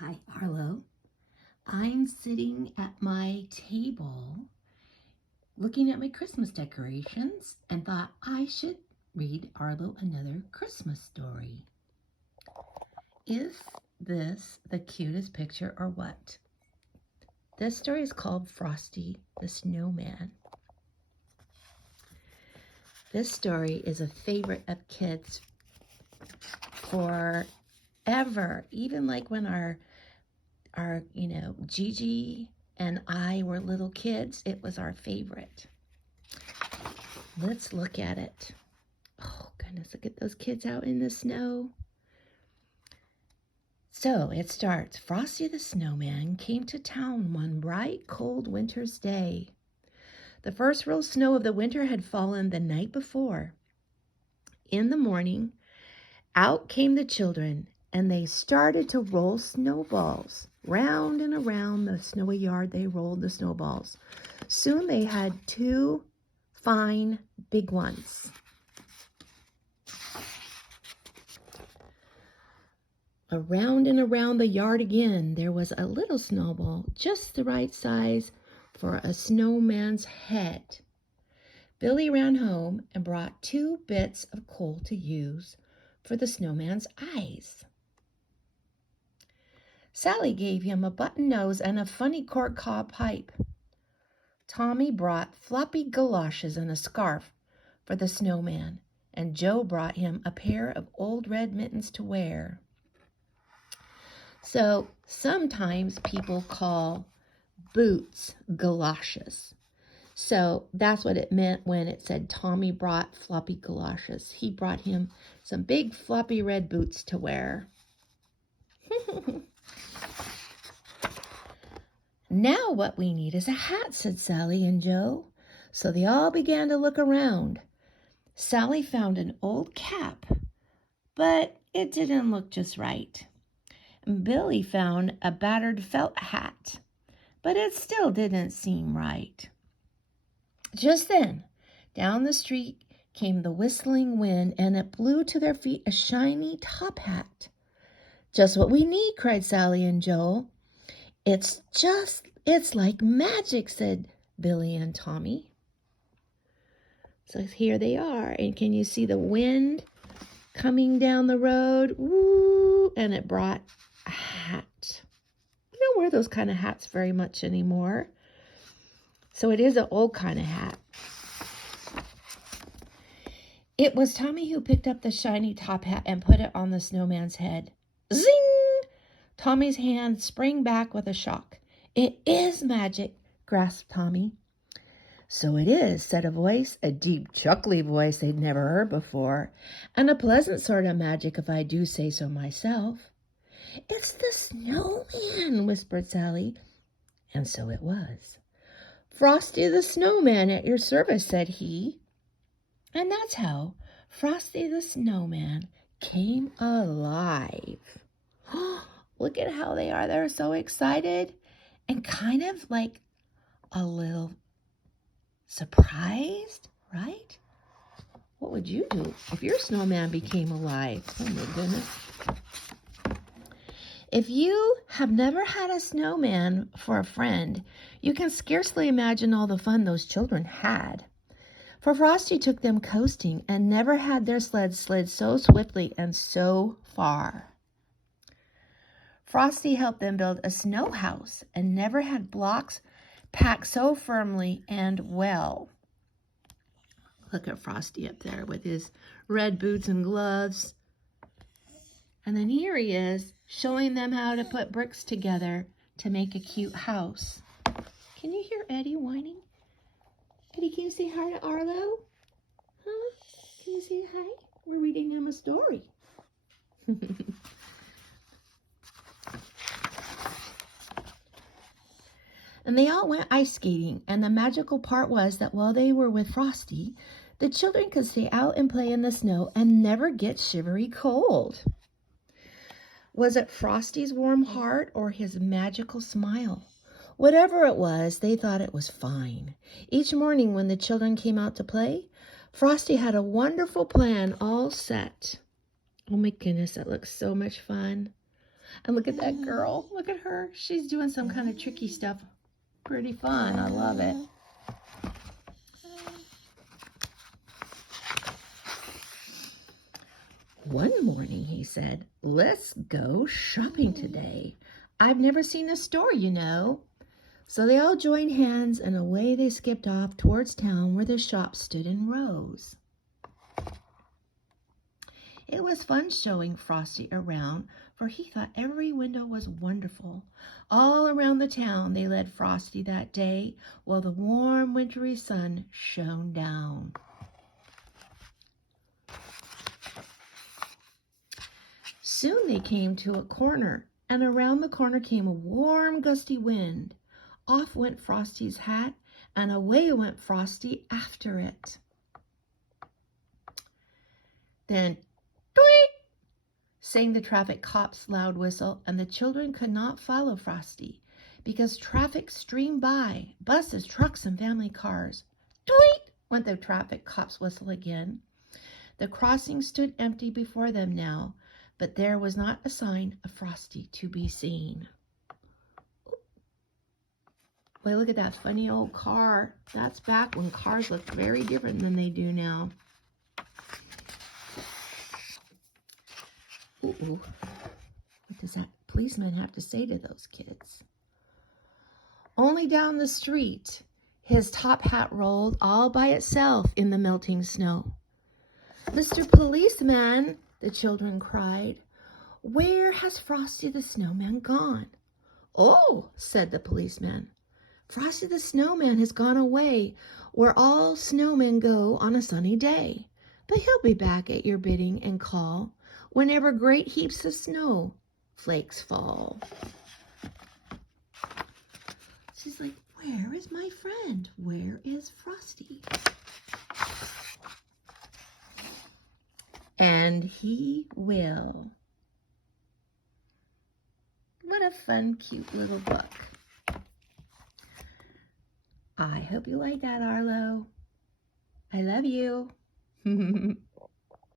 Hi, Arlo. I'm sitting at my table looking at my Christmas decorations and thought I should read Arlo another Christmas story. Is this the cutest picture or what? This story is called Frosty the Snowman. This story is a favorite of kids forever, even like when our Gigi and I were little kids, it was our favorite. Let's look at it. Oh, goodness, look at those kids out in the snow. So it starts. Frosty the Snowman came to town one bright, cold winter's day. The first real snow of the winter had fallen the night before. In the morning, out came the children, and they started to roll snowballs. Round and around the snowy yard they rolled the snowballs. Soon they had two fine big ones. Around and around the yard again, there was a little snowball, just the right size for a snowman's head. Billy ran home and brought 2 bits of coal to use for the snowman's eyes. Sally gave him a button nose and a funny corncob pipe. Tommy brought floppy galoshes and a scarf for the snowman, and Joe brought him a pair of old red mittens to wear. So sometimes people call boots galoshes. So that's what it meant when it said Tommy brought floppy galoshes. He brought him some big floppy red boots to wear. Now what we need is a hat, said Sally and Joe. So they all began to look around. Sally found an old cap, but it didn't look just right. Billy found a battered felt hat, but it still didn't seem right. Just then, down the street came the whistling wind, and it blew to their feet a shiny top hat. Just what we need, cried Sally and Joel. It's like magic, said Billy and Tommy. So here they are, and can you see the wind coming down the road? Woo! And it brought a hat. We don't wear those kind of hats very much anymore. So it is an old kind of hat. It was Tommy who picked up the shiny top hat and put it on the snowman's head. Zing! Tommy's hand sprang back with a shock. It is magic, gasped Tommy. So it is, said a voice, a deep, chuckly voice they'd never heard before, and a pleasant sort of magic if I do say so myself. It's the snowman, whispered Sally, and so it was. Frosty the Snowman at your service, said he. And that's how Frosty the Snowman came alive. Look at how they are. They're so excited and kind of like a little surprised, right? What would you do if your snowman became alive? Oh my goodness. If you have never had a snowman for a friend, you can scarcely imagine all the fun those children had. For Frosty took them coasting and never had their sled slid so swiftly and so far. Frosty helped them build a snow house and never had blocks packed so firmly and well. Look at Frosty up there with his red boots and gloves. And then here he is showing them how to put bricks together to make a cute house. Can you hear Eddie whining? Eddie, can you say hi to Arlo? Huh? Can you say hi? We're reading him a story. And they all went ice skating, and the magical part was that while they were with Frosty, the children could stay out and play in the snow and never get shivery cold. Was it Frosty's warm heart or his magical smile? Whatever it was, they thought it was fine. Each morning when the children came out to play, Frosty had a wonderful plan all set. Oh my goodness, that looks so much fun. And look at that girl. Look at her. She's doing some kind of tricky stuff. Pretty fun. I love it. One morning he said, "Let's go shopping today. I've never seen a store, you know." So they all joined hands and away they skipped off towards town where the shops stood in rows. It was fun showing Frosty around, for he thought every window was wonderful. All around the town they led Frosty that day while the warm wintry sun shone down. Soon they came to a corner, and around the corner came a warm, gusty wind. Off went Frosty's hat, and away went Frosty after it. Then, "Tweet!" sang the traffic cop's loud whistle, and the children could not follow Frosty because traffic streamed by, buses, trucks, and family cars. "Tweet!" went the traffic cop's whistle again. The crossing stood empty before them now, but there was not a sign of Frosty to be seen. Wait, look at that funny old car. That's back when cars looked very different than they do now. Ooh. What does that policeman have to say to those kids? Only down the street, his top hat rolled all by itself in the melting snow. "Mr. Policeman," the children cried, "where has Frosty the Snowman gone?" "Oh," said the policeman, "Frosty the Snowman has gone away where all snowmen go on a sunny day. But he'll be back at your bidding and call whenever great heaps of snow flakes fall." She's like, "Where is my friend? Where is Frosty?" And he will. What a fun, cute little book. I hope you like that, Arlo. I love you.